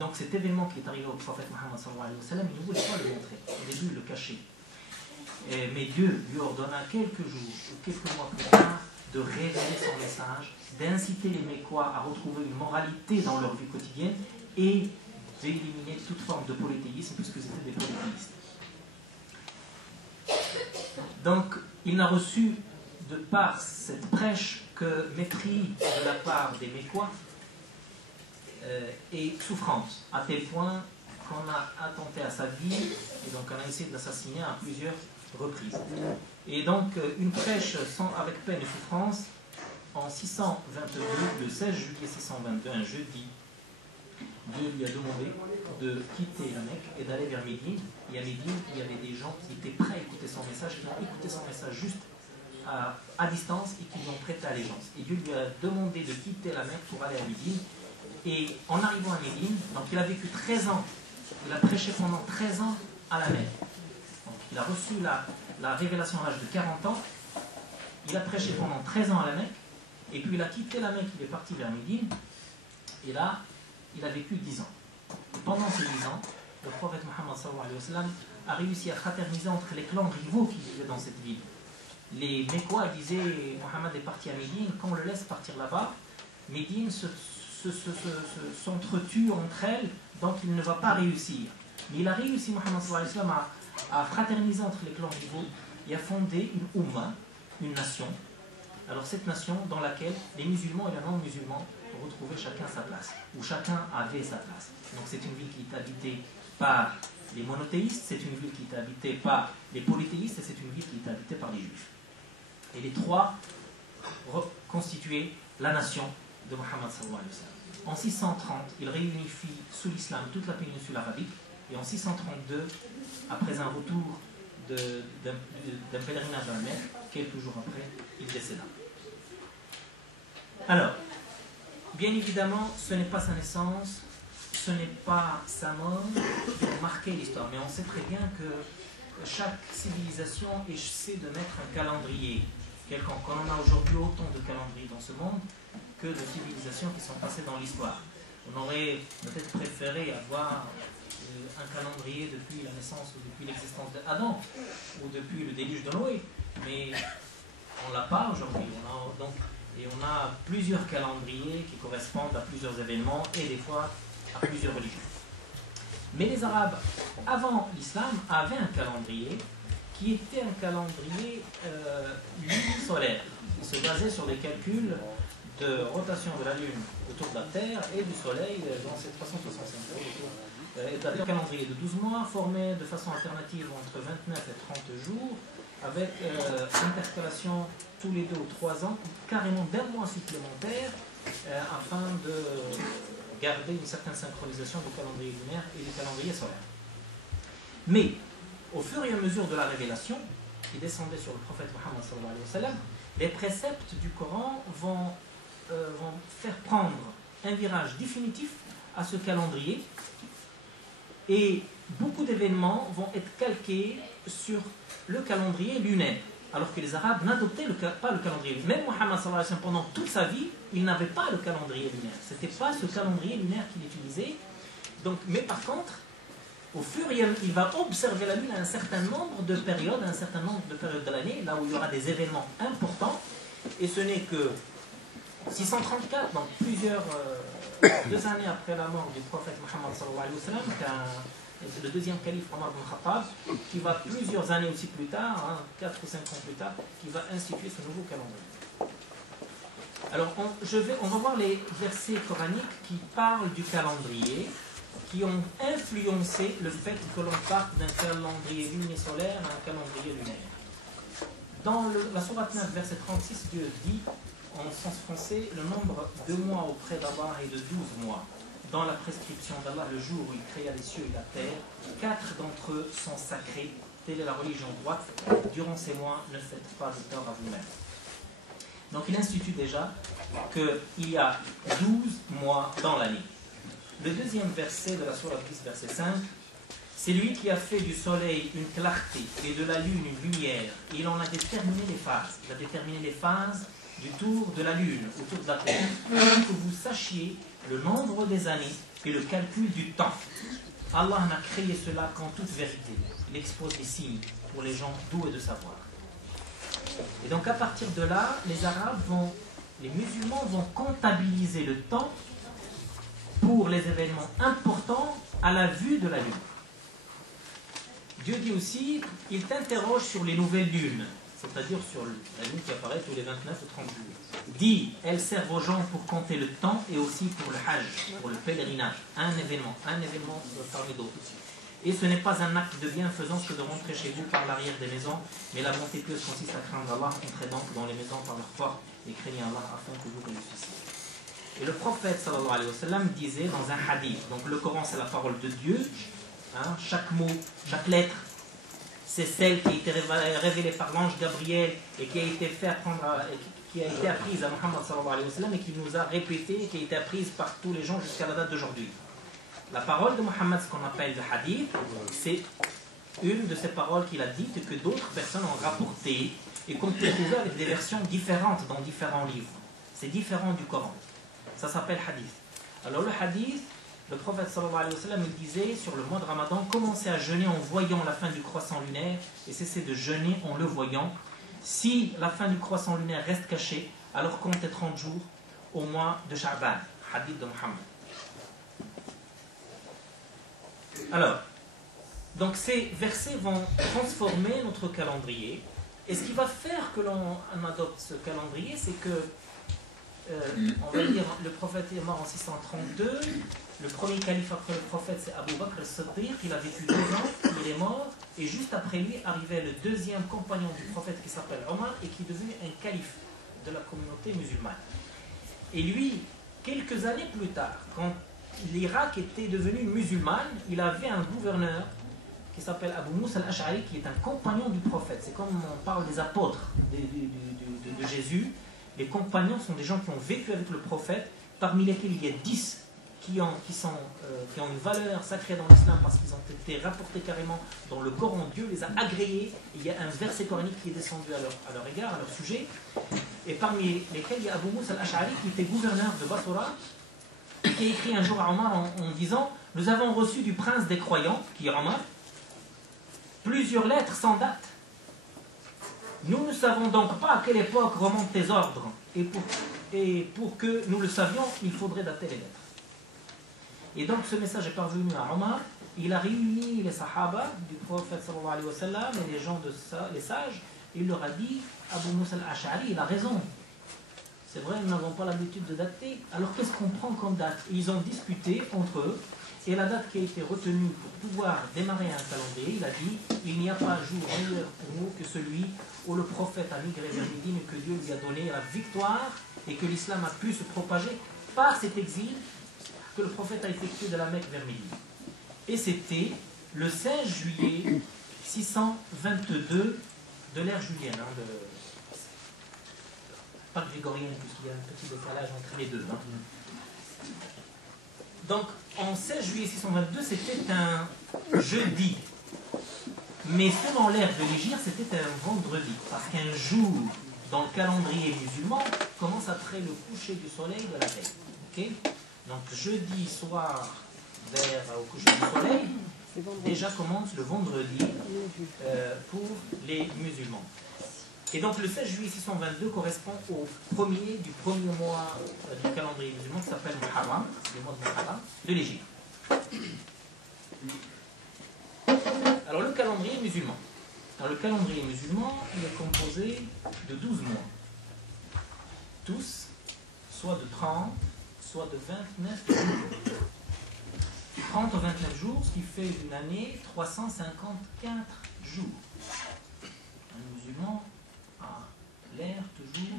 Donc cet événement qui est arrivé au prophète Mohammed sallallahu alayhi wa sallam, il ne voulait pas le montrer, au début il le cachait. Mais Dieu lui ordonna quelques jours, quelques mois plus tard, de révéler son message, d'inciter les Mécois à retrouver une moralité dans leur vie quotidienne et d'éliminer toute forme de polythéisme, puisque c'était des polythéistes. Donc il n'a reçu de par cette prêche que mépris de la part des Mécois et souffrance, à tel point qu'on a attenté à sa vie et donc on a essayé de l'assassiner à plusieurs reprises. Et donc une prêche avec peine et souffrance en 622, le 16 juillet 622, un jeudi, Dieu lui a demandé de quitter la Mecque et d'aller vers Médine. Et à Médine, il y avait des gens qui étaient prêts à écouter son message, qui ont écouté son message juste à distance et qui lui ont prêté allégeance. Et Dieu lui a demandé de quitter la Mecque pour aller à Médine. Et en arrivant à Médine, donc il a vécu 13 ans, il a prêché pendant 13 ans à la Mecque. Donc il a reçu la révélation à l'âge de 40 ans, il a prêché pendant 13 ans à la Mecque, et puis il a quitté la Mecque, il est parti vers Médine, et là, il a vécu 10 ans. Et pendant ces 10 ans, le prophète Mohammed sallallahu alayhi wa sallam a réussi à fraterniser entre les clans rivaux qui vivaient dans cette ville. Les Mécois disaient, Mohammed est parti à Médine, qu'on le laisse partir là-bas, Médine s'entretue entre elles, donc il ne va pas réussir. Mais il a réussi, Mohammed sallallahu alayhi wa sallam, à fraterniser entre les clans rivaux et à fonder une Ummah, une nation. Alors cette nation dans laquelle les musulmans et les non-musulmans retrouvaient chacun sa place, où chacun avait sa place. Donc c'est une ville qui est habitée par les monothéistes, c'est une ville qui est habitée par les polythéistes et c'est une ville qui est habitée par les juifs. Et les trois constituaient la nation de Mohammed sallallahu alayhi wa sallam. En 630, il réunifie sous l'islam toute la péninsule arabique et en 632, après un retour d'un pèlerinage à la Mecque, quelques jours après, il décéda. Alors, bien évidemment, ce n'est pas sa naissance, ce n'est pas sa mort qui ont marqué l'histoire, mais on sait très bien que chaque civilisation essaie de mettre un calendrier quelconque. On en a aujourd'hui autant de calendriers dans ce monde que de civilisations qui sont passées dans l'histoire. On aurait peut-être préféré avoir un calendrier depuis la naissance ou depuis l'existence d'Adam ou depuis le déluge de Noé, mais on ne l'a pas aujourd'hui. On a plusieurs calendriers qui correspondent à plusieurs événements et des fois à plusieurs religions. Mais les Arabes, avant l'islam, avaient un calendrier qui était un calendrier lunisolaire. Il se basait sur les calculs de rotation de la Lune autour de la Terre et du Soleil dans ces 365 jours. Un calendrier de 12 mois formé de façon alternative entre 29 et 30 jours avec intercalation tous les 2 ou 3 ans, carrément d'un mois supplémentaire afin de garder une certaine synchronisation du calendrier lunaire et du calendrier solaire. Mais au fur et à mesure de la révélation qui descendait sur le prophète Mohammed sallallahu alayhi wa sallam, les préceptes du Coran vont faire prendre un virage définitif à ce calendrier et beaucoup d'événements vont être calqués sur le calendrier lunaire, alors que les Arabes n'adoptaient pas le calendrier lunaire. Même Mohammed sallallahu alayhi wa sallam, pendant toute sa vie, il n'avait pas le calendrier lunaire. Ce n'était pas ce calendrier lunaire qu'il utilisait. Donc, mais par contre, au fur et à mesure, il va observer la Lune à un certain nombre de périodes, de l'année, là où il y aura des événements importants, et ce n'est que 634, donc plusieurs 2 années après la mort du prophète Mohammed sallallahu alayhi wa sallam, c'est le deuxième calife Omar ibn Khattab, qui va plusieurs années aussi plus tard, 4 ou 5 ans plus tard, qui va instituer ce nouveau calendrier. Alors on va voir les versets coraniques qui parlent du calendrier, qui ont influencé le fait que l'on parte d'un calendrier lunisolaire à un calendrier lunaire. Dans la sourate 9, verset 36, Dieu dit en sens français, le nombre de mois auprès d'Allah est de 12 mois. Dans la prescription d'Allah, le jour où il créa les cieux et la terre, 4 d'entre eux sont sacrés. Telle est la religion droite. Durant ces mois, ne faites pas de tort à vous-même. Donc il institue déjà qu'il y a 12 mois dans l'année. Le deuxième verset de la sourate 10, verset 5, c'est lui qui a fait du soleil une clarté et de la lune une lumière. Et il en a déterminé les phases. Il a déterminé les phases du tour de la lune autour de la terre, pour que vous sachiez le nombre des années et le calcul du temps. Allah n'a créé cela qu'en toute vérité. Il expose les signes pour les gens doués de savoir. Et donc à partir de là, les musulmans vont comptabiliser le temps pour les événements importants à la vue de la lune. Dieu dit aussi, il t'interroge sur les nouvelles lunes, c'est-à-dire sur la lune qui apparaît tous les 29 ou 30 jours. Dit, elles servent aux gens pour compter le temps et aussi pour le hajj, pour le pèlerinage, un événement parmi d'autres. Et ce n'est pas un acte de bienfaisance que de rentrer chez vous par l'arrière des maisons, mais la bonté pieuse consiste à craindre Allah, entrez donc dans les maisons par leur porte et craignez Allah afin que vous réussissiez. Et le prophète sallallahu alayhi wa sallam disait dans un hadith, donc le Coran c'est la parole de Dieu, hein, chaque mot, chaque lettre, c'est celle qui a été révélée par l'ange Gabriel et qui a été apprise à Muhammad sallallahu alayhi wa sallam et qui nous a répété, qui a été apprise par tous les gens jusqu'à la date d'aujourd'hui. La parole de Muhammad, ce qu'on appelle le hadith, c'est une de ces paroles qu'il a dites et que d'autres personnes ont rapportées et qu'on peut trouver avec des versions différentes dans différents livres. C'est différent du Coran. Ça s'appelle hadith. Alors le hadith, le prophète sallallahu alayhi wa sallam, il disait sur le mois de Ramadan, commencez à jeûner en voyant la fin du croissant lunaire et cessez de jeûner en le voyant. Si la fin du croissant lunaire reste cachée, alors comptez 30 jours au mois de Sha'ban. Hadith de Muhammad. Alors, donc ces versets vont transformer notre calendrier. Et ce qui va faire que l'on adopte ce calendrier, c'est que, on va dire, le prophète est mort en 632. Le premier calife après le prophète, c'est Abu Bakr al-Siddiq. Il a vécu 2 ans, il est mort. Et juste après lui arrivait le deuxième compagnon du prophète qui s'appelle Omar et qui est devenu un calife de la communauté musulmane. Et lui, quelques années plus tard, quand l'Irak était devenu musulman, il avait un gouverneur qui s'appelle Abu Musa al-Ash'ari, qui est un compagnon du prophète. C'est comme on parle des apôtres de Jésus. Les compagnons sont des gens qui ont vécu avec le prophète, parmi lesquels il y a 10 qui ont une valeur sacrée dans l'islam parce qu'ils ont été rapportés carrément dans le Coran. Dieu les a agréés. Il y a un verset coranique qui est descendu à leur égard, à leur sujet. Et parmi lesquels il y a Abu Musa al-Ash'ari qui était gouverneur de Basra, qui a écrit un jour à Omar en disant « Nous avons reçu du prince des croyants, qui est Omar, plusieurs lettres sans date. Nous ne savons donc pas à quelle époque remontent tes ordres. Et pour que nous le savions, il faudrait dater les lettres. » Et donc ce message est parvenu à Omar. Il a réuni les sahaba du prophète sallallahu alayhi wa sallam et les gens les sages. Il leur a dit « Abu Musa al-Ash'ari, il a raison. C'est vrai, nous n'avons pas l'habitude de dater. Alors qu'est-ce qu'on prend comme date ?» Ils ont discuté entre eux. Et la date qui a été retenue pour pouvoir démarrer un calendrier, il a dit « Il n'y a pas jour meilleur pour nous que celui où le prophète a migré vers Médine et que Dieu lui a donné la victoire et que l'islam a pu se propager par cet exil que le prophète a effectué de la Mecque vers Médine. » Et c'était le 16 juillet 622 de l'ère julienne, pas grégorienne, puisqu'il y a un petit décalage entre les deux. Donc, en 16 juillet 622, c'était un jeudi. Mais selon l'ère de l'Hégire, c'était un vendredi. Parce qu'un jour, dans le calendrier musulman, commence après le coucher du soleil de la veille. Okay? Donc, jeudi soir, au coucher du soleil, déjà commence le vendredi pour les musulmans. Et donc le 16 juillet 622 correspond au premier mois du calendrier musulman qui s'appelle Muharram, le mois de Muharram, de l'Égypte. Alors le calendrier musulman. Alors, le calendrier musulman, il est composé de 12 mois. Tous, soit de 30, soit de 29 jours. 30 ou 29 jours, ce qui fait une année 354 jours. Un musulman a l'air toujours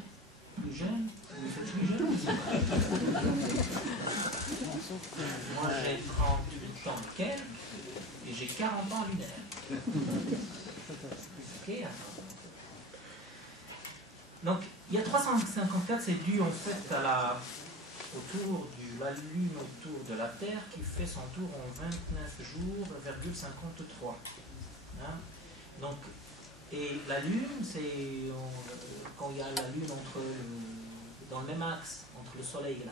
plus jeune. Vous êtes plus jeune aussi. Moi j'ai 38 ans quelques et j'ai 40 ans lunaire. Okay. Donc il y a 354, c'est dû en fait à autour de la Lune autour de la Terre qui fait son tour en 29 jours, 53. Hein? Donc, et la Lune, c'est quand il y a la Lune dans le même axe entre le Soleil et la